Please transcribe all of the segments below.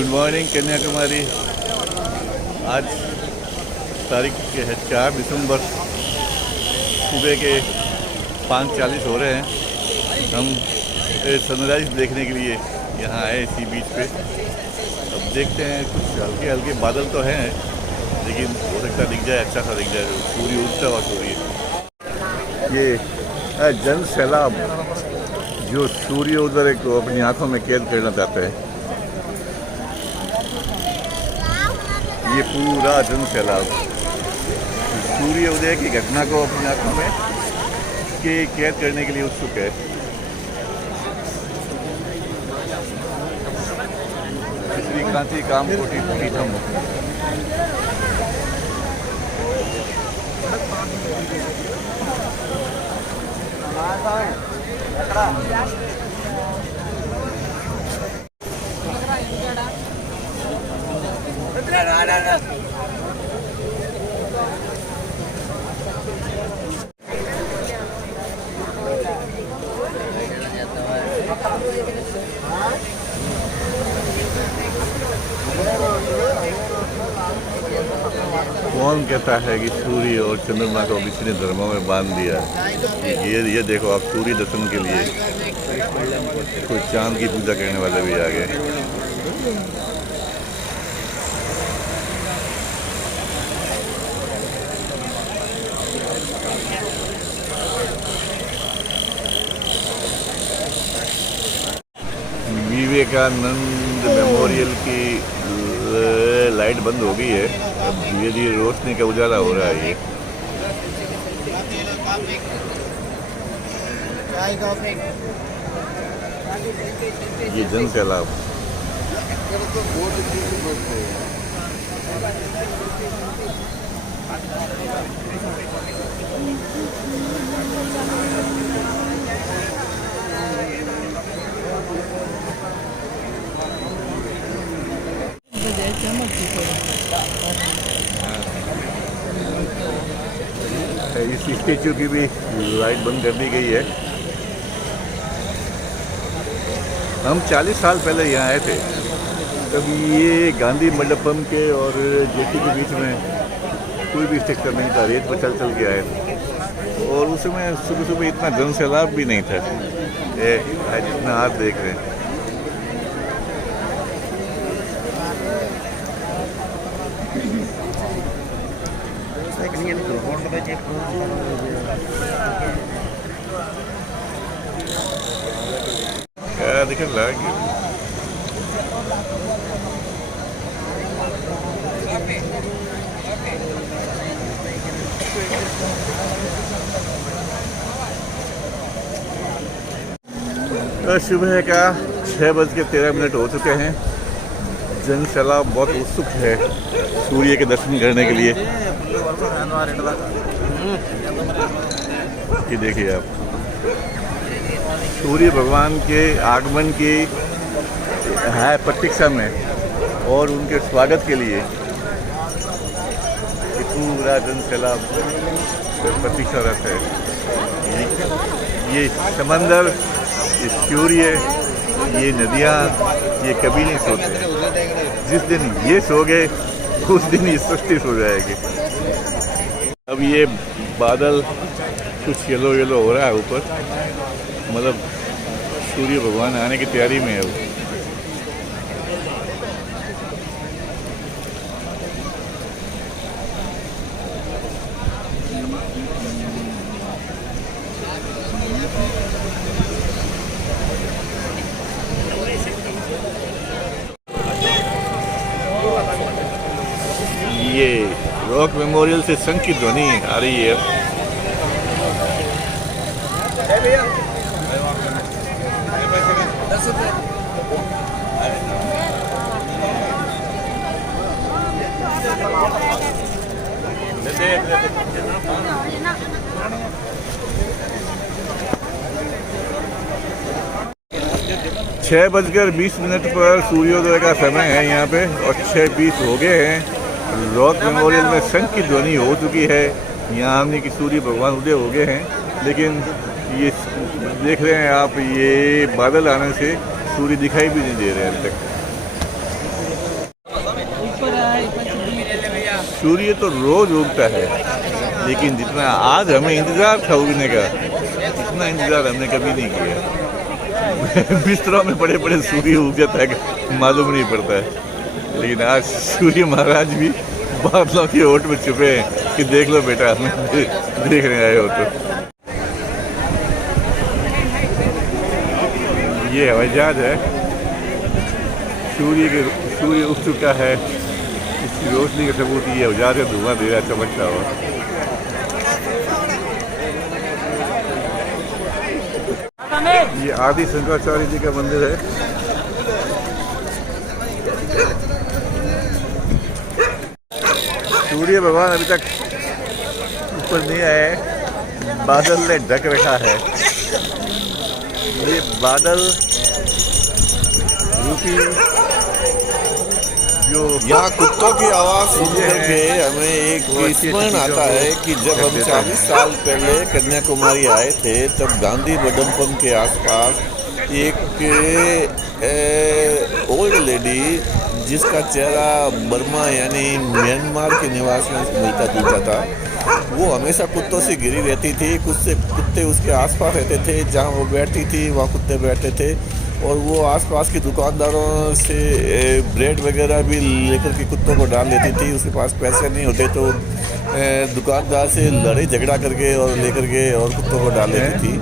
Good morning Kanyakumari. आज तारीख के है 4 दिसंबर, सुबह के 5:40 हो रहे हैं। हम सनराइज देखने के लिए यहाँ आए सी बीच पे। अब देखते हैं, कुछ हल्के हल्के बादल तो हैं, लेकिन हो सकता दिख जाए, अच्छा सा दिख जाए। सूर्य उगता हुआ सूर्य, ये जन सैलाब जो सूर्योदय को अपनी आंखों में कैद करना चाहते हैं, ये पूरा जन सैलाब सूर्योदय की घटना को अपनी आंखों में कैद करने के लिए उत्सुक है। श्रीकांति काम कोटि प्रीतम। कौन कहता है कि सूर्य और चंद्रमा को किसी ने धर्मों में बांध दिया? ये देखो आप, सूर्य दर्शन के लिए कोई चांद की पूजा करने वाले भी आ गए। विवेकानंद मेमोरियल की लाइट बंद हो गई है। अब धीरे धीरे रोशनी का उजाला हो रहा है। ये जन सैलाब। इस स्टेचू की भी लाइट बंद कर दी गई है। हम 40 साल पहले यहाँ आए थे, तब ये गांधी मंडपम के और जेटी के बीच में कोई भी स्ट्रक्चर नहीं था, रेत पर चल चल के आए थे। और उस समय सुबह सुबह इतना जन सैलाब भी नहीं था जितना आप देख रहे हैं। क्या दिख रहा है? 6:13 हो चुके हैं। जन सैलाब बहुत उत्सुक है सूर्य के दर्शन करने के लिए। ये देखिए आप, सूर्य भगवान के आगमन की है प्रतीक्षा में और उनके स्वागत के लिए पूरा जन सैलाब प्रतीक्षारत है। ये समंदर, ये सूर्य, ये नदियाँ, ये कभी नहीं सोते। जिस दिन ये सो गए, उस दिन ये सृष्टि सो जाएगी। अब ये बादल कुछ येलो येलो हो रहा है ऊपर, मतलब सूर्य भगवान आने की तैयारी में है वो। ये रॉक मेमोरियल से संघ की ध्वनि आ रही है। 6:20 पर सूर्योदय का समय है यहाँ पे, और 6:20 हो गए हैं। रॉक मेमोरियल में शंख की ध्वनि हो चुकी है। यहाँ हमने कि सूर्य भगवान उदय हो गए हैं, लेकिन ये देख रहे हैं आप, ये बादल आने से सूर्य दिखाई भी नहीं दे रहे हैं अभी तक। सूर्य तो रोज उगता है, लेकिन जितना आज हमें इंतजार था उगने का, इतना इंतजार हमने कभी नहीं किया। बिस्तरों में बड़े बड़े सूर्य उग जाता है, मालूम नहीं पड़ता है, लेकिन आज सूर्य महाराज भी बादलों की ओट में छुपे हैं कि देख लो बेटा, हमें देखने आए हो तो। ये हवाई जहाज है, सूर्य उग चुका है, इसकी रोशनी का सबूत ये है, जहाज का धुआं दे रहा है चमकता हुआ। ये आदि शंकराचार्य जी का मंदिर है। सूर्य भगवान अभी तक ऊपर नहीं आए, बादल ने ढक रखा है। ये बादल रूपी जो यहाँ कुत्तों की आवाज़ सुनकर के हमें एक स्मरण आता है कि जब हम 40 साल पहले कन्याकुमारी आए थे, तब गांधी मंडपम के आसपास एक ओल्ड लेडी, जिसका चेहरा बर्मा यानी म्यांमार के निवासियों से मिलता जुलता था, वो हमेशा कुत्तों से घिरी रहती थी। कुत्ते उसके आसपास रहते थे, जहाँ वो बैठती थी वहाँ कुत्ते बैठते थे, और वो आसपास के दुकानदारों से ब्रेड वगैरह भी लेकर के कुत्तों को डाल लेती थी। उसके पास पैसे नहीं होते तो दुकानदार से लड़ाई झगड़ा करके और लेकर के और कुत्तों को डाल लेती थी।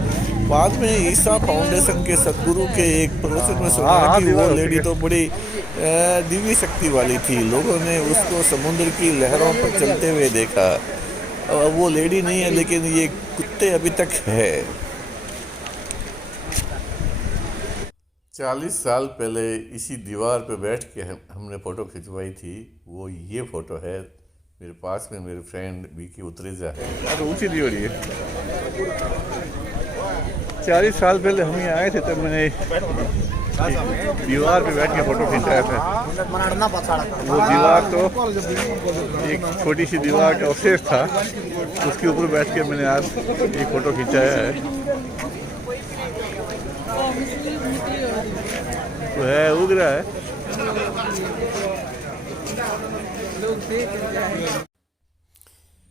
बाद में ईसा फाउंडेशन के सदगुरु के एक प्रवचन में सुना कि वो लेडी तो बड़ी दिव्य शक्ति वाली थी। लोगों ने उसको समुद्र की लहरों पर चलते हुए देखा। वो लेडी नहीं है, लेकिन ये कुत्ते अभी तक है। 40 साल पहले इसी दीवार पे बैठ के हमने फ़ोटो खिंचवाई थी। वो ये फ़ोटो है। मेरे पास में मेरे फ्रेंड बीकी उतरेजा है। तो ऊँची दी हो रही है। 40 साल पहले हम यहाँ आए थे, तब मैंने दीवार पे बैठ के फ़ोटो खिंचाया था। वो दीवार तो एक छोटी सी दीवार का अवशेष था, उसके ऊपर बैठ के मैंने आज एक फ़ोटो खिंचाया है। तो है, उग रहा है।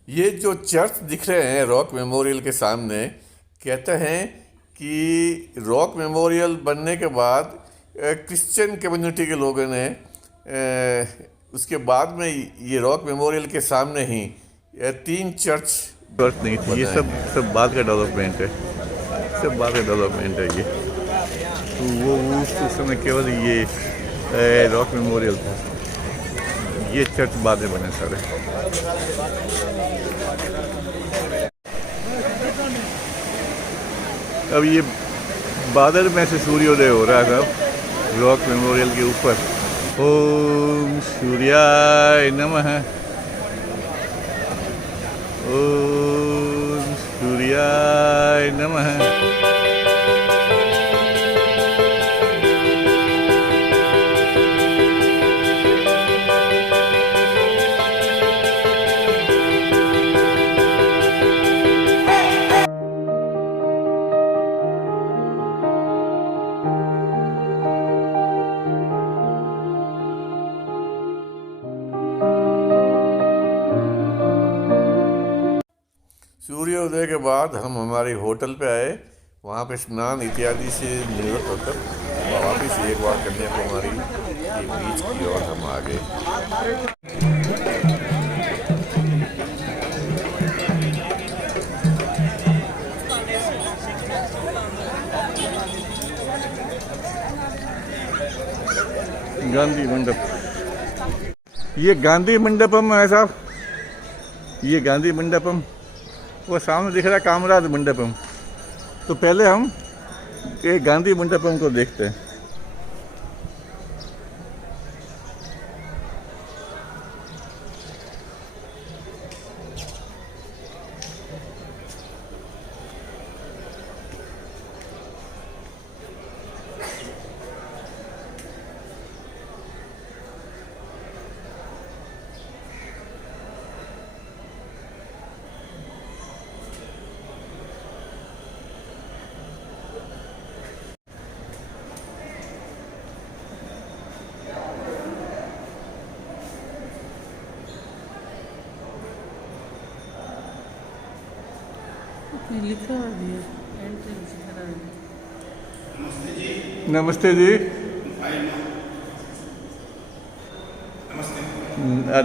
ये जो चर्च दिख रहे हैं रॉक मेमोरियल के सामने, कहते हैं कि रॉक मेमोरियल बनने के बाद क्रिश्चियन कम्युनिटी के लोगों ने उसके बाद में ये रॉक मेमोरियल के सामने ही 3 चर्च नहीं थी। ये सब बाद का डेवलपमेंट है, सब बाद का डेवलपमेंट है। ये तो वो उस समय केवल ये रॉक मेमोरियल था। ये चर्च बाद में बने सारे। अब ये बादल में से सूर्योदय हो रहा था रॉक मेमोरियल के ऊपर। ओम सूर्याय नमः, ओम सूर्याय नमः। सूर्योदय के बाद हम हमारे होटल पे आए। वहाँ पे स्नान इत्यादि से निवृत्त होकर वापस एक बार कन्याकुमारी के बीच की ओर हम आ गए। गांधी मंडप, ये गांधी मंडपम है साहब। ये गांधी मंडपम, वो सामने दिख रहा है कामराज मंडपम। तो पहले हम एक गांधी मंडपम को देखते हैं। नहीं लिखा हुआ भी है एंट्री से करा है। नमस्ते जी।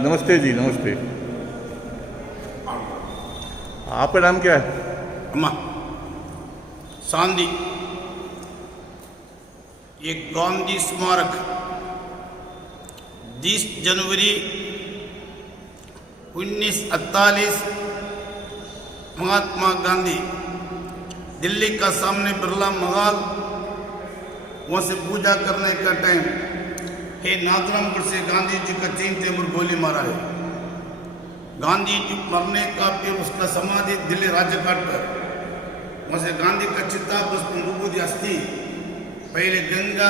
नमस्ते जी, नमस्ते। आपका नाम क्या है? अम्मा सांदी ये गांधी स्मारक 20 जनवरी 1948 महात्मा गांधी दिल्ली का सामने बिरला महल वहाँ से पूजा करने का टाइम है। नाथरामपुर से गांधी जी का 3 तेवर गोली मारा है। गांधी जी मरने का फिर उसका समाधि दिल्ली राजघाट पर वहाँ से गांधी का चिता पुष्प अस्थि पहले गंगा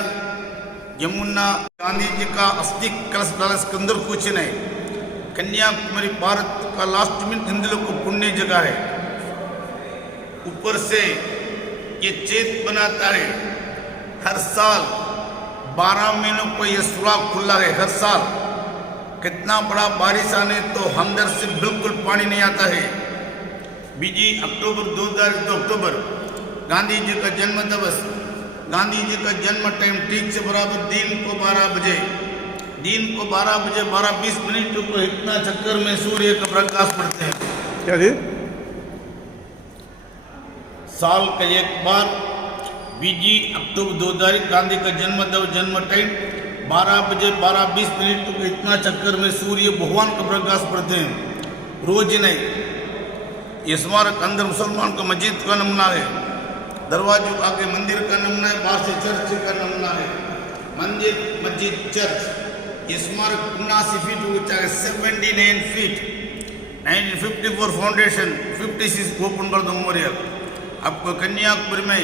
यमुना गांधी जी का अस्थि कलश डालस के अंदर कुछ नहीं। कन्याकुमारी भारत का लास्ट में हिंदुओं को पुण्य जगह है। ऊपर से ये चेत बनाता है। हर साल 12 महीनों को ये सुराख खुला है। हर साल कितना बड़ा बारिश आने तो हमदर से बिल्कुल पानी नहीं आता है। बीजी अक्टूबर 2002 अक्टूबर गांधी जी का जन्म दिवस। गांधी जी का जन्म टाइम ठीक से बराबर दिन को 12 बजे 12:20 को इतना चक्कर में सूर्य का प्रकाश पड़ते हैं। क्या जी? साल का एक बार बीजी अक्टूबर 2000 गांधी का जन्म टाइम 12:20 को इतना चक्कर में सूर्य भगवान का प्रकाश पड़ते हैं। रोज नहीं। ये स्मारक अंदर मुसलमान का मस्जिद का नमूना है। दरवाजों आगे मंदिर का नमूना है। बाहर से चर्च का नमूना है। मंदिर मस्जिद चर्च। ये स्मारक 79 फीट ऊंचा है। 79 feet 1954 foundation 56 open birth memorial. आपको कन्याकुमारी में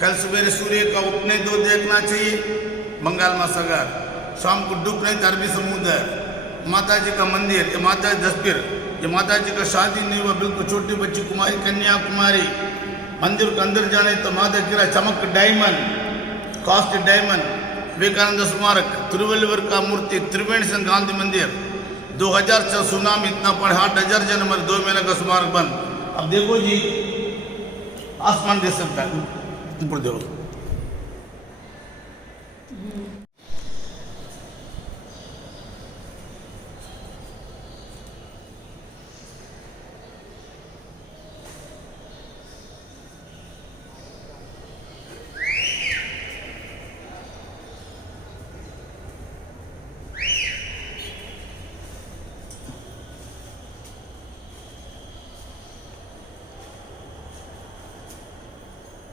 कल सवेरे सूर्य का उगने दो देखना चाहिए। बंगाल महासागर शाम को डूब रहे अरबी समुद्र। माता जी का मंदिर ये माता जी तस्वीर ये माता जी का शादी नहीं हुआ बिल्कुल छोटी बच्ची कुमारी कन्याकुमारी। मंदिर के अंदर जाने तो माता गिरा चमक डायमंड कास्ट डायमंड। विवेकानंद स्मारक तिरुवल्लुवर का मूर्ति त्रिवेणी संघ गांधी मंदिर 2004 सुनामी इतना पड़े 8,000 जन मर 2 महीने का स्मारक बंद। अब देखो जी आसमान दे सकता है ऊपर देखो।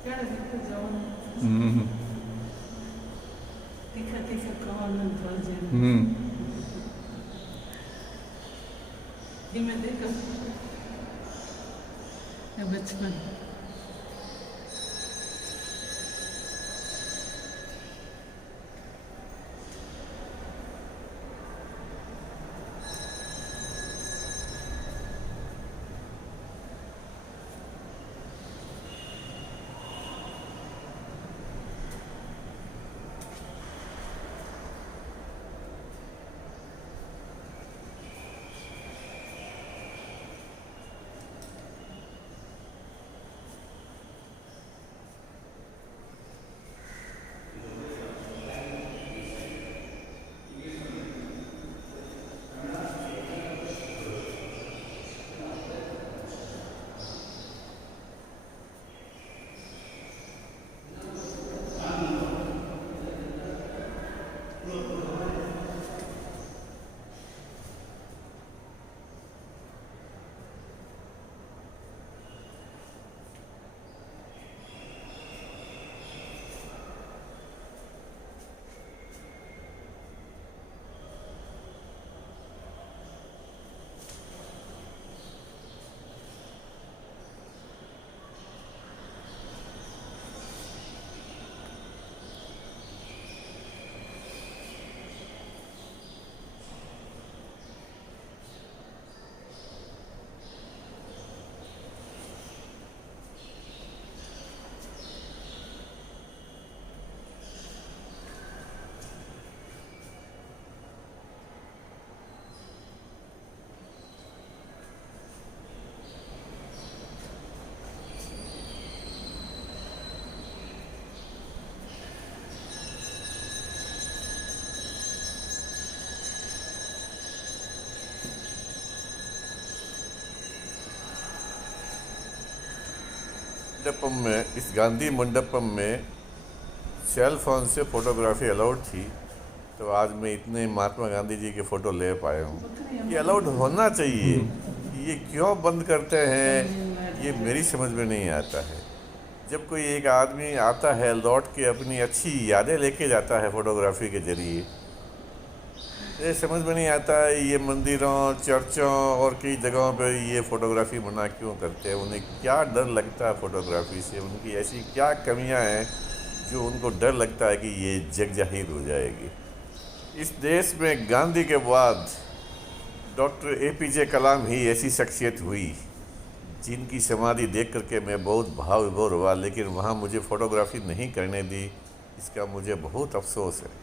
क्या दिक्कत जाओ तीखा कौन भर जाए में देखो बचपन मंडपम में, इस गांधी मंडपम में सेल फोन से फोटोग्राफी अलाउड थी, तो आज मैं इतने महात्मा गांधी जी के फ़ोटो ले पाया हूँ। ये अलाउड होना चाहिए, ये क्यों बंद करते हैं ये मेरी समझ में नहीं आता है। जब कोई एक आदमी आता है लौट के अपनी अच्छी यादें लेके जाता है फ़ोटोग्राफी के ज़रिए, ये समझ में नहीं आता है ये मंदिरों, चर्चों और कई जगहों पर ये फ़ोटोग्राफी मना क्यों करते हैं। उन्हें क्या डर लगता है फ़ोटोग्राफी से, उनकी ऐसी क्या कमियां हैं जो उनको डर लगता है कि ये जग जाहिर हो जाएगी। इस देश में गांधी के बाद डॉक्टर APJ कलाम ही ऐसी शख्सियत हुई जिनकी समाधि देख करके मैं बहुत भाव विभोर हुआ, लेकिन वहाँ मुझे फ़ोटोग्राफी नहीं करने दी, इसका मुझे बहुत अफसोस है।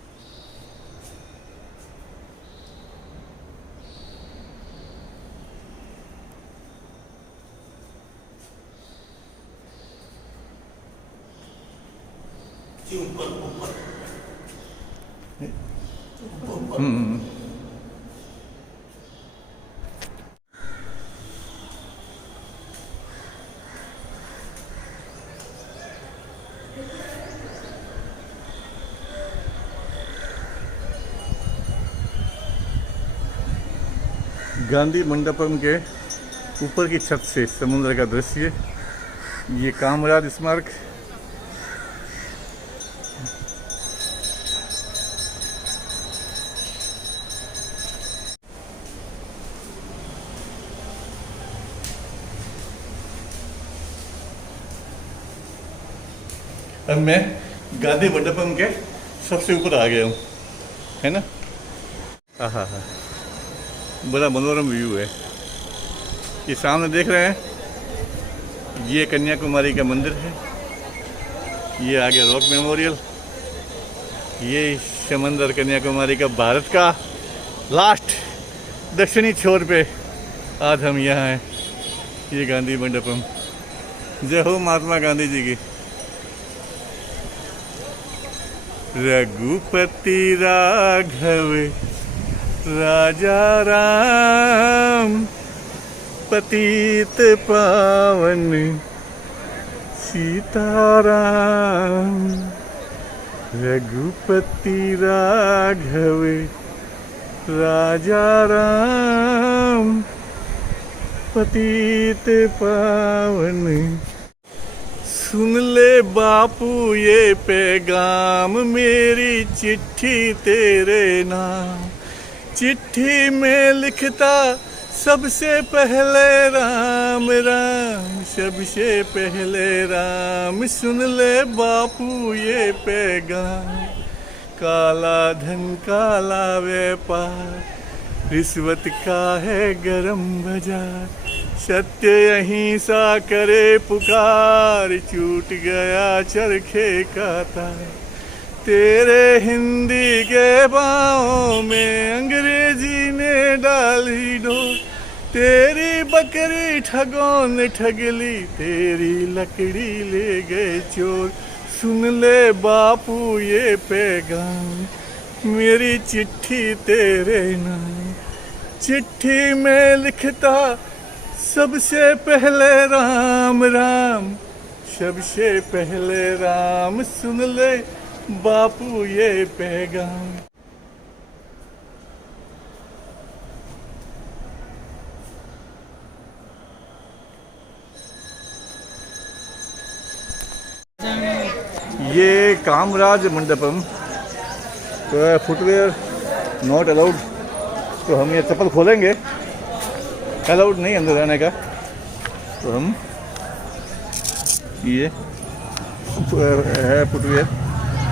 गांधी मंडपम के ऊपर की छत से समुद्र का दृश्य, ये कामराज स्मारक, अब मैं गांधी मंडपम के सबसे ऊपर आ गया हूँ, है ना। हाँ, बड़ा मनोरम व्यू है। ये सामने देख रहे हैं, ये कन्याकुमारी का मंदिर है, ये आगे रॉक मेमोरियल, ये समंदर कन्याकुमारी का भारत का लास्ट दक्षिणी छोर पे आज हम यहाँ हैं। ये गांधी मंडपम। जय हो महात्मा गांधी जी की। रघुपति राघव राजा राम, पतित पावन सीताराम। रघुपति राघव राजा राम, पतित पावन। सुन ले बापू ये पैगाम, मेरी चिट्ठी तेरे नाम। चिट्ठी में लिखता सबसे पहले राम राम, सबसे पहले राम। सुन ले बापू ये पैगाम, काला धन काला व्यापार, रिश्वत का है गरम बाजार। सत्य अहिंसा करे पुकार, छूट गया चरखे का तार। तेरे हिंदी के बाहों में अंग्रेजी ने डाली डोर। तेरी बकरी ठगों ने ठग ली, तेरी लकड़ी ले गए चोर। सुन ले बापू ये पैगाम, मेरी चिट्ठी तेरे नाम। चिट्ठी में लिखता सबसे पहले राम राम, सबसे पहले राम। सुन ले बापू ये पैगाम। ये कामराज मंडपम, तो फुटवेयर नॉट अलाउड, तो हम ये चप्पल खोलेंगे, अलाउड नहीं अंदर रहने का, तो हम ये है फुटवेयर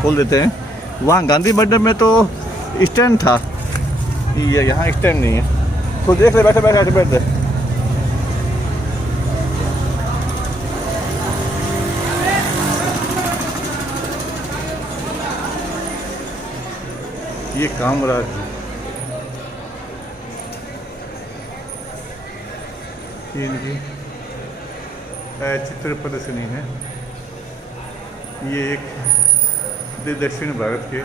खोल देते हैं। वहाँ गांधी मंडप में तो स्टैंड था, ये यहाँ स्टैंड नहीं है, तो देख ले, बैठे बैठे बैठ दे। ये कामराज है, इनकी चित्र प्रदर्शनी है। ये एक दक्षिण भारत के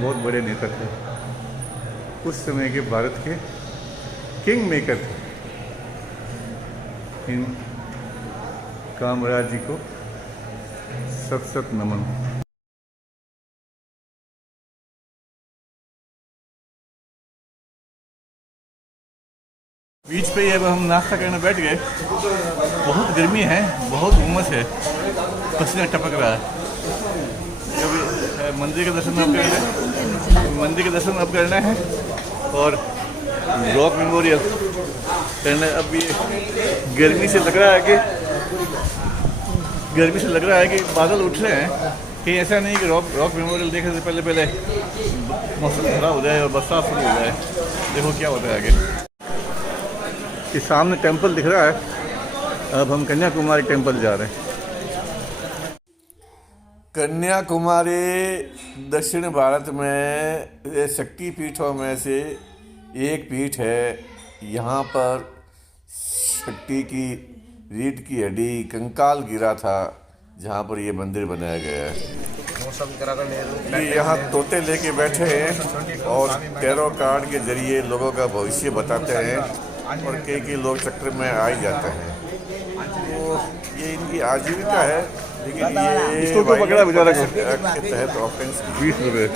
बहुत बड़े नेता थे, उस समय के भारत के किंग मेकर थे। कामराज जी को सत सत नमन। बीच पे अब हम नाश्ता करने बैठ गए। बहुत गर्मी है, बहुत उमस है, पसीना टपक रहा है। अभी मंदिर के दर्शन अब करना है, मंदिर के दर्शन अब करना है और रॉक मेमोरियल करना है। अब ये गर्मी से लग रहा है कि बादल उठ रहे हैं, कहीं ऐसा नहीं कि रॉक मेमोरियल देखने से पहले मौसम खराब हो जाए और बरसात शुरू हो जाए। देखो क्या होता है आगे। कि सामने टेंपल दिख रहा है। अब हम कन्याकुमारी टेंपल जा रहे हैं। कन्याकुमारी दक्षिण भारत में शक्ति पीठों में से एक पीठ है। यहाँ पर शक्ति की रीढ़ की हड्डी कंकाल गिरा था, जहाँ पर ये मंदिर बनाया गया है। ये यहाँ तोते लेके बैठे हैं और टैरो कार्ड के जरिए लोगों का भविष्य बताते हैं और कई लोग चक्कर में आ ही जाते हैं। तो ये इनकी आजीविका है, लेकिन ये इसको तो पकड़ा बेचारा को के तहत ऑफेंस 20 रुपये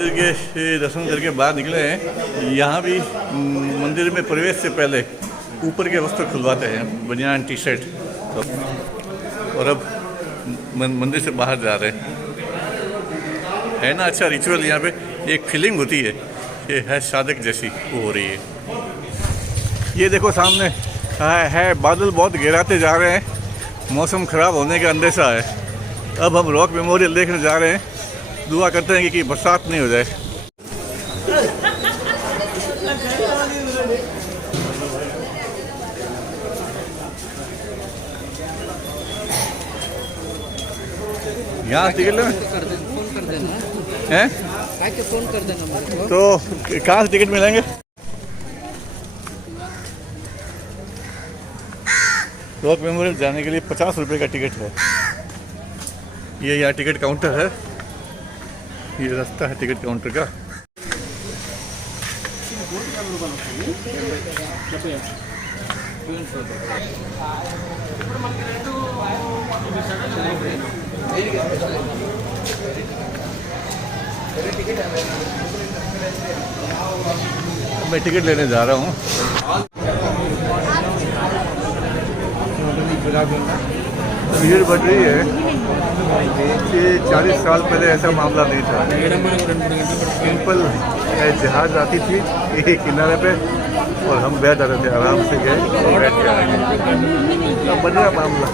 के दर्शन करके बाहर निकले हैं। यहाँ भी मंदिर में प्रवेश से पहले ऊपर के वस्त्र खुलवाते हैं, बनियान टी शर्ट। और अब मंदिर से बाहर जा रहे हैं। है ना अच्छा रिचुअल, यहाँ पे एक फीलिंग होती है, ये है साधक जैसी वो हो रही है। ये देखो सामने है बादल बहुत गहराते जा रहे हैं, मौसम ख़राब होने का अंदेशा है। अब हम रॉक मेमोरियल देखने जा रहे हैं। दुआ करते हैं कि बरसात नहीं हो जाए। यहाँ टिकट लेना हैं? फोन कर देना। तो कहाँ से टिकट मिलेंगे? रॉक मेमोरियल जाने के लिए 50 रुपये का टिकट है। ये यहाँ टिकट काउंटर है, ये रास्ता है टिकट काउंटर का। मैं टिकट लेने जा रहा हूँ। भीड़ बढ़ रही है कि 40 साल पहले ऐसा मामला नहीं था। सिंपल जहाज आती थी एक किनारे पे और हम बैठ जाते थे, आराम से गए और बैठ के आ गए। अब बन रहा मामला।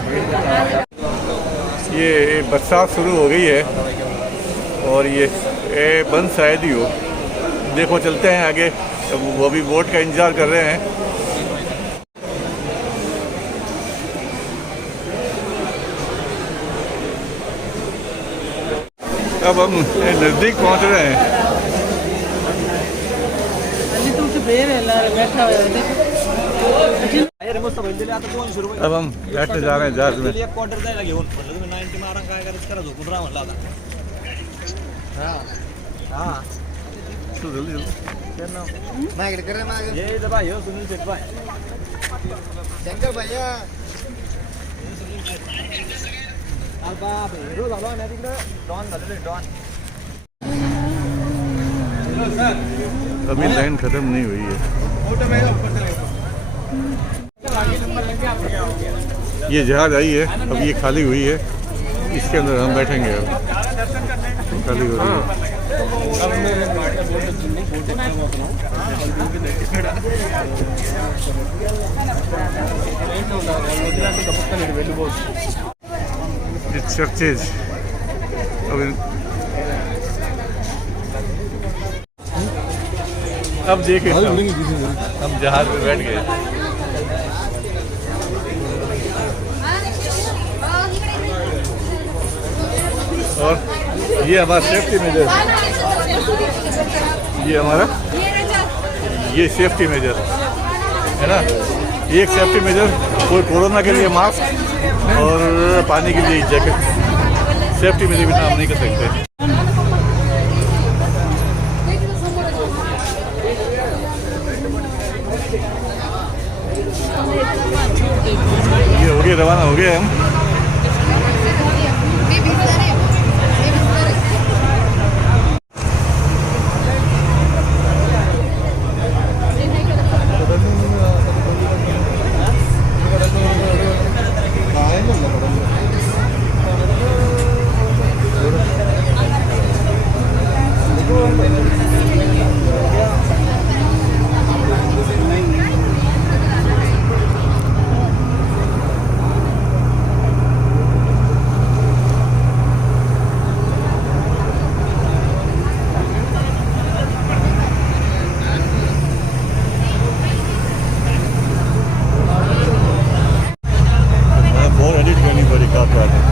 ये बरसात शुरू हो गई है और ये बंद शायद ही हो। देखो चलते हैं आगे। वो भी बोट का इंतज़ार कर रहे हैं। अब हम नज़दीक पहुंच रहे हैं। अब हम बैठने जा रहे हैं जहाज में। जल्दी अभी लाइन खत्म नहीं हुई है। ये जहाज आई है, अब ये खाली हुई है, इसके अंदर हम बैठेंगे। अब खाली हो रही है। चर्चेज अब देखे हम जहाज में बैठ गए। और ये हमारा सेफ्टी मेजर, ये सेफ्टी मेजर है ना। एक सेफ्टी मेजर, कोई कोरोना के लिए मास्क और पानी के लिए जैकेट। सेफ्टी मेजर बिना हम नहीं कर सकते। ये हो चुके, रवाना हो गए हम। बहुत एडिट करनी पड़ी काफी।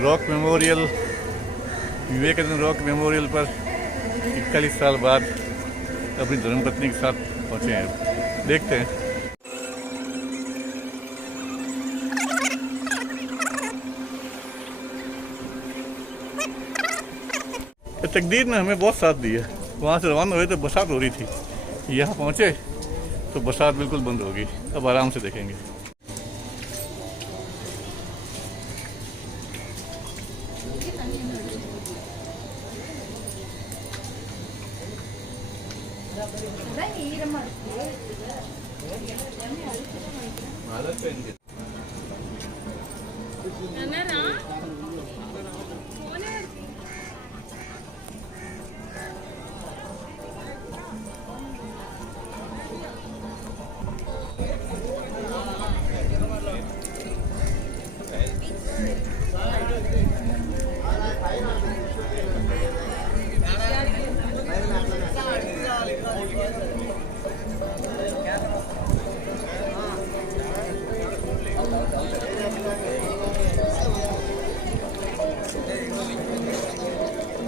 Rock memorial, Vivekananda rock memorial पर 41 साल बाद अपनी धर्मपत्नी के साथ पहुंचे हैं। देखते हैं। तकदीर ने हमें बहुत साथ दिया। वहाँ से रवाना हुए तो बरसात हो रही थी, यहाँ पहुँचे तो बरसात बिल्कुल बंद हो गई। अब आराम से देखेंगे।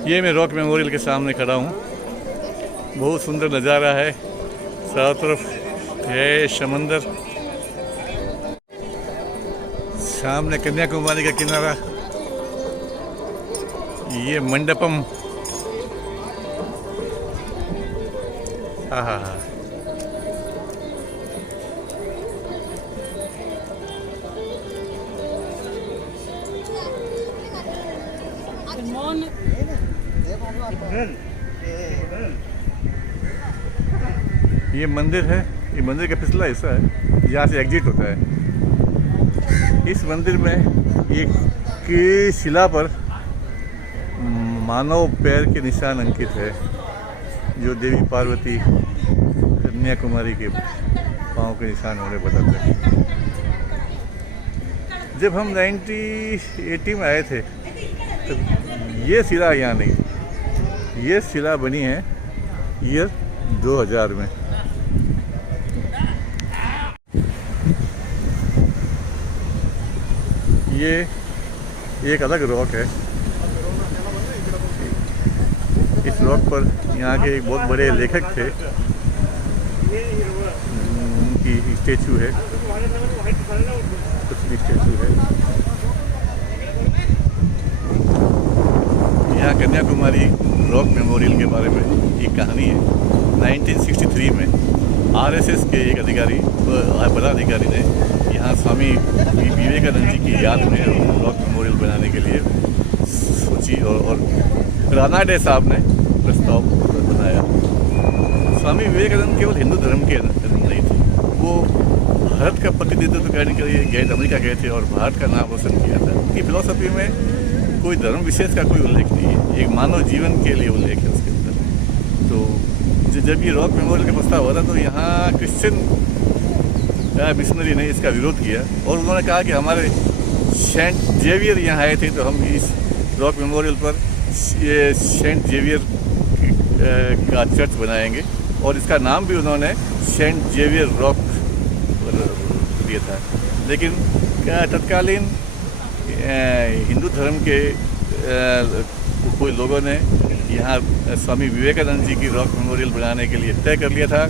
ये मैं रॉक मेमोरियल के सामने खड़ा हूँ। बहुत सुंदर नज़ारा है, चारों तरफ है समंदर, सामने कन्याकुमारी का किनारा, ये मंडपम। हाँ। ये मंदिर है, ये मंदिर का पिछला हिस्सा है, यहाँ से एग्जिट होता है। इस मंदिर में एक शिला पर मानव पैर के निशान अंकित है, जो देवी पार्वती कन्याकुमारी के पाँव के निशान होने बताते हैं। जब हम 1980 में आए थे तो ये शिला यहाँ नहीं, ये शिला बनी है ईयर 2000 में। ये एक अलग रॉक है। इस रॉक पर यहाँ के एक बहुत बड़े लेखक थे, उनकी स्टैचू है, स्टैचू है। यहाँ कन्याकुमारी रॉक मेमोरियल के बारे में एक कहानी है। 1963 में आरएसएस के एक अधिकारी, पदाधिकारी ने यहाँ स्वामी विवेकानंद जी की याद में रॉक मेमोरियल बनाने के लिए सोची और राणा डे साहब ने प्रस्ताव बनाया। स्वामी विवेकानंद केवल हिंदू धर्म के नहीं थे, वो भारत का प्रतिनिधित्व करने के लिए गए, अमेरिका गए थे और भारत का नाम रोशन किया था। उनकी फिलॉसफी में कोई धर्म विशेष का कोई उल्लेख नहीं है, एक मानव जीवन के लिए उल्लेख है उसके अंदर। तो जब ये रॉक मेमोरियल का प्रस्ताव हुआ था तो यहाँ क्रिश्चियन मिशनरी ने इसका विरोध किया और उन्होंने कहा कि हमारे सेंट जेवियर यहाँ आए थे, तो हम इस रॉक मेमोरियल पर ये सेंट जेवियर का चर्च बनाएंगे और इसका नाम भी उन्होंने सेंट जेवियर रॉक दिया था। लेकिन तत्कालीन हिंदू धर्म के कोई लोगों ने यहाँ स्वामी विवेकानंद जी की रॉक मेमोरियल बनाने के लिए तय कर लिया था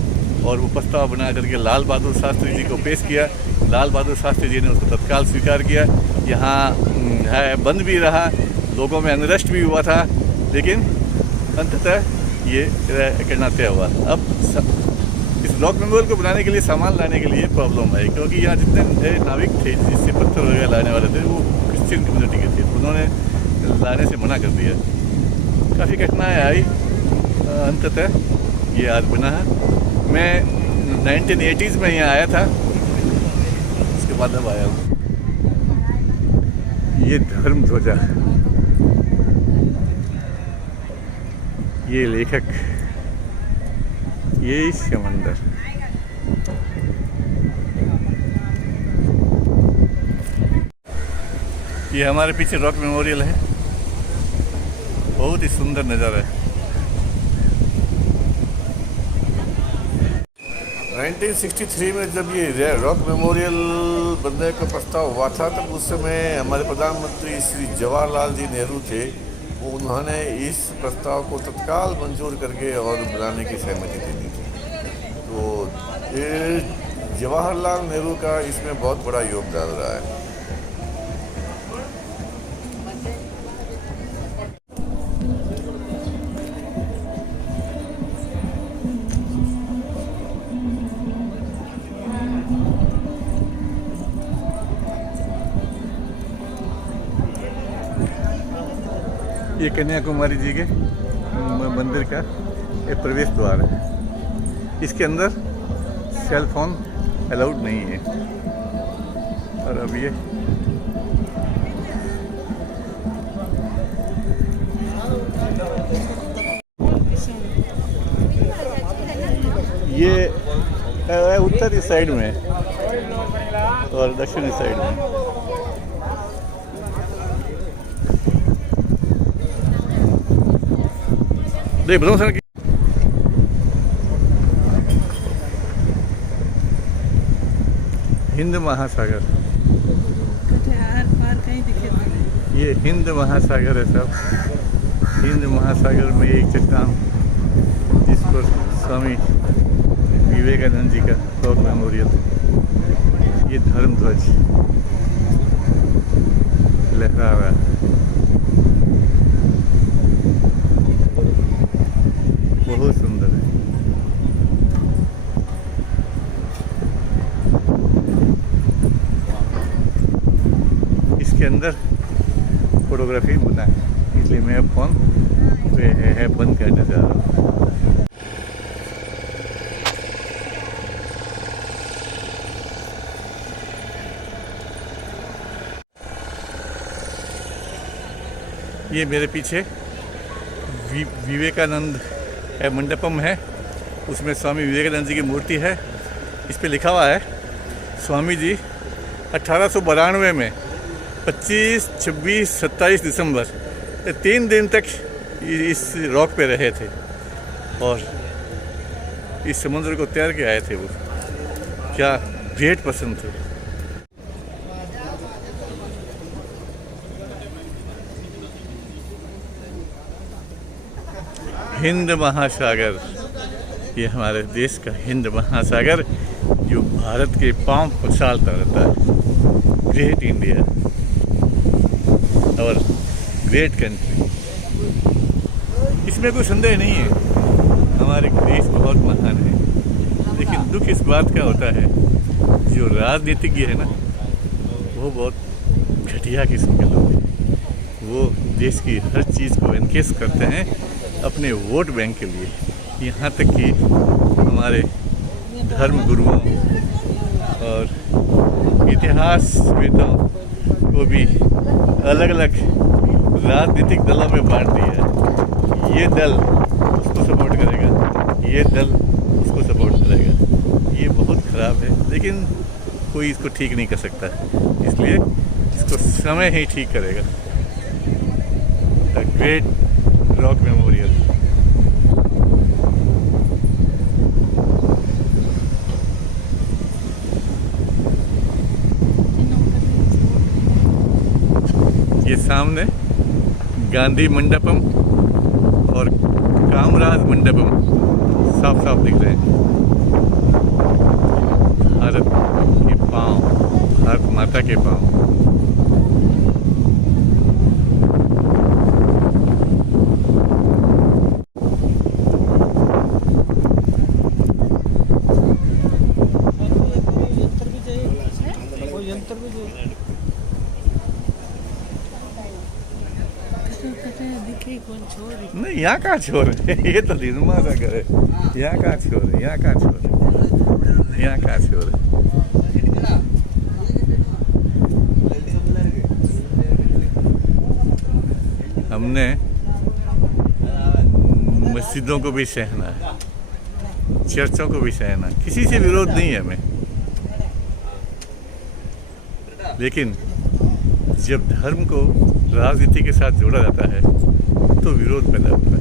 और वो प्रस्ताव बना करके लाल बहादुर शास्त्री जी को पेश किया। लाल बहादुर शास्त्री जी ने उसको तत्काल स्वीकार किया। यहाँ बंद भी रहा, लोगों में अनरेस्ट भी हुआ था, लेकिन अंततः ये करना तय हुआ। अब इस रॉक मेमोरियल को बनाने के लिए सामान लाने के लिए प्रॉब्लम है, क्योंकि यहाँ जितने नाविक थे जिससे पत्थर वगैरह लाने वाले थे वो क्रिश्चियन कम्युनिटी के थे, तो उन्होंने लाने से मना कर दिया। काफ़ी कठिनाई आई, अंततः ये आज बना है। मैं 1980s में यहाँ आया था, उसके बाद अब आया हूँ। ये धर्म ध्वजा, ये लेखक, ये समंदर, ये हमारे पीछे रॉक मेमोरियल है। बहुत ही सुंदर नज़ारा है। 1963 में जब ये रॉक मेमोरियल बनने का प्रस्ताव हुआ था, तब उस समय हमारे प्रधानमंत्री श्री जवाहरलाल जी नेहरू थे। वो उन्होंने इस प्रस्ताव को तत्काल मंजूर करके और बनाने की सहमति दे दी थी। तो ये जवाहरलाल नेहरू का इसमें बहुत बड़ा योगदान रहा है। ये कन्याकुमारी जी के मंदिर का एक प्रवेश द्वार है। इसके अंदर सेल फोन अलाउड नहीं है। और अब ये उत्तरी साइड में और दक्षिणी साइड में। देख बताओ सर, हिंद महासागर, ये हिंद महासागर है सब। हिंद महासागर में एक चट्टान जिस पर स्वामी विवेकानंद जी का रॉक मेमोरियल, ये धर्म ध्वज लहरा रहा है। बहुत सुंदर है। इसके अंदर फोटोग्राफी बना है, इसलिए मैं अब फोन पे बंद करने जा रहा हूँ। ये मेरे पीछे विवेकानंद मंडपम है, उसमें स्वामी विवेकानंद जी की मूर्ति है। इस पे लिखा हुआ है स्वामी जी 1892 में 25, 26, 27 दिसंबर 3 दिन तक इस रॉक पे रहे थे और इस समुद्र को तैर के आए थे। वो क्या ग्रेट पर्सन थे। हिंद महासागर, ये हमारे देश का हिंद महासागर जो भारत के पांव पसारता रहता है। ग्रेट इंडिया और ग्रेट कंट्री, इसमें कोई संदेह नहीं है। हमारे देश बहुत महान है, लेकिन दुख इस बात का होता है जो राजनीतिज्ञ है ना, वो बहुत घटिया किस्म के लोग हैं। वो देश की हर चीज़ को एनकेस करते हैं अपने वोट बैंक के लिए। यहाँ तक कि हमारे धर्म गुरुओं और इतिहास वेताओं को भी अलग अलग राजनीतिक दलों में बांट दिया। ये दल उसको सपोर्ट करेगा, ये दल उसको सपोर्ट करेगा। ये बहुत ख़राब है, लेकिन कोई इसको ठीक नहीं कर सकता। इसलिए इसको समय ही ठीक करेगा। The great rock memorial. ये सामने गांधी मंडपम और कामराज मंडपम साफ साफ दिख रहे हैं। भारत के पांव, भारत माता के पांव। नहीं, यहाँ कहाँ छोर है? ये तो निर्मा का घर है। यहाँ कहाँ छोर है? यहाँ कहाँ छोर है? यहाँ कहाँ छोर है? हमने मस्जिदों को भी सहना है, चर्चों को भी सहना है। किसी से विरोध नहीं है हमें, लेकिन जब धर्म को राजनीति के साथ जोड़ा जाता है तो विरोध पैदा होता है।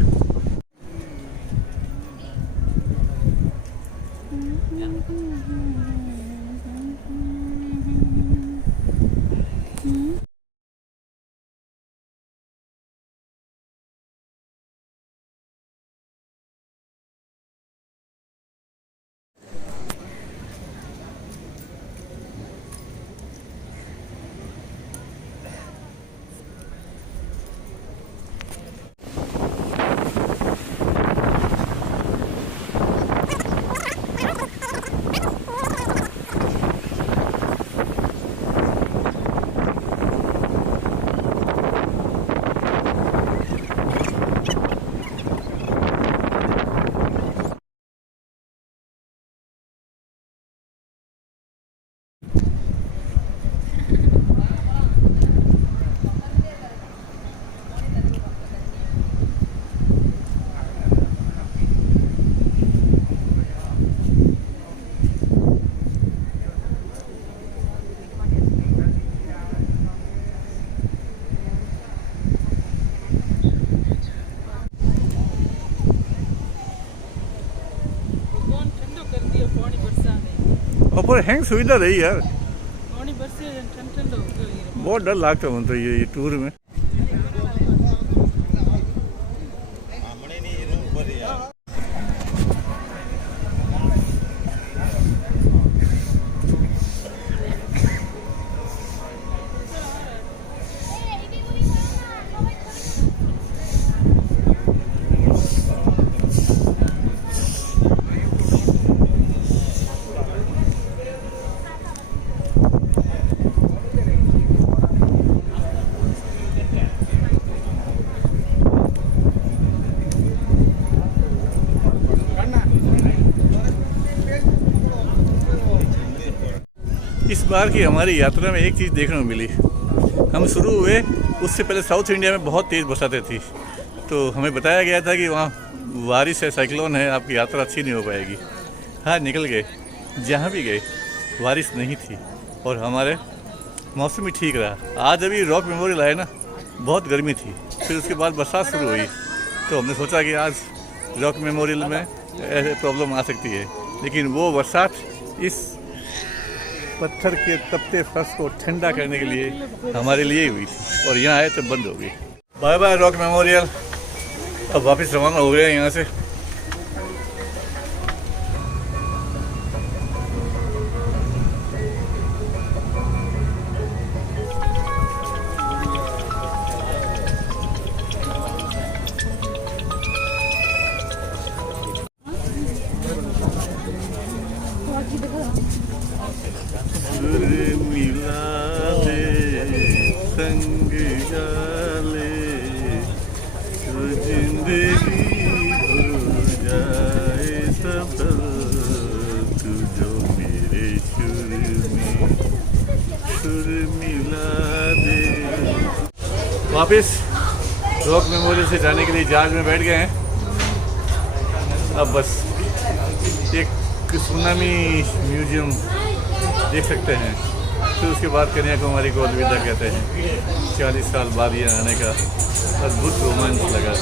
ऊपर हैंग सुविधा रही यार, बहुत डर लगता है तो ये टूर में। इस बार की हमारी यात्रा में एक चीज़ देखने को मिली। हम शुरू हुए उससे पहले साउथ इंडिया में बहुत तेज़ बरसातें थी, तो हमें बताया गया था कि वहाँ बारिश है, साइक्लोन है, आपकी यात्रा अच्छी नहीं हो पाएगी। हाँ, निकल गए, जहाँ भी गए बारिश नहीं थी और हमारे मौसम भी ठीक रहा। आज अभी रॉक मेमोरियल आए ना, बहुत गर्मी थी, फिर उसके बाद बरसात शुरू हुई, तो हमने सोचा कि आज रॉक मेमोरियल में ऐसे प्रॉब्लम आ सकती है, लेकिन वो बरसात इस पत्थर के तपते फर्श को ठंडा करने के लिए हमारे लिए ही हुई थी और यहाँ आए तो बंद हो गई। Bye bye rock memorial. अब वापस रवाना हो गए हैं यहाँ से। संग जाले तो जिंदगी हो जाए सफल, तू जो मेरे सुर मिला दे। वापिस रॉक मेमोरियल से जाने के लिए जहाज में बैठ गए हैं। अब बस एक सुनामी म्यूजियम देख सकते हैं। फिर उसके बाद कन्याकुमारी को अलविदा कहते हैं। 40 साल बाद ये आने का अद्भुत रोमांच लगा।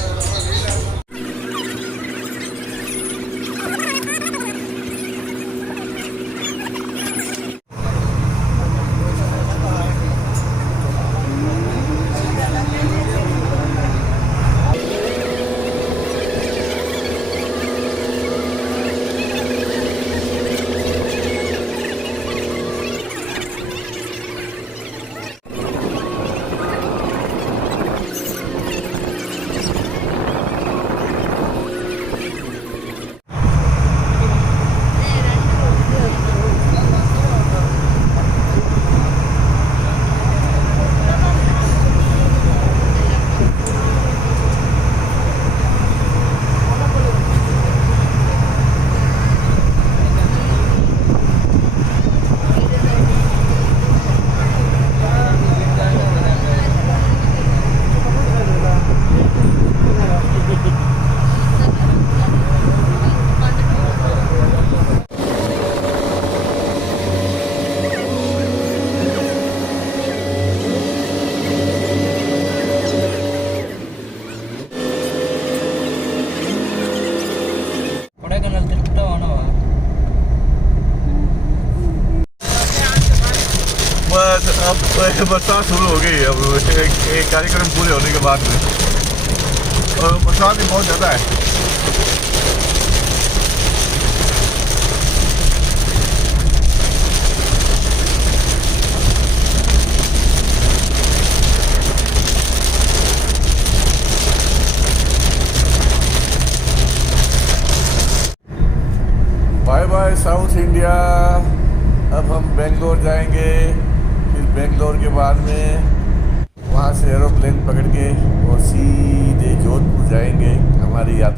கொடைக்கானல் திருப்பிட்டா வேணாவா? बस अब बरसात शुरू हो गई है। अब एक कार्यक्रम पूरे होने के बाद में, और बरसात भी बहुत ज़्यादा है। Bye bye South India. अब हम बेंगलोर जाएंगे, फिर बेंगलोर के बाद में वहाँ से एरोप्लेन पकड़ के और सीधे जोधपुर जाएंगे। हमारी यात्रा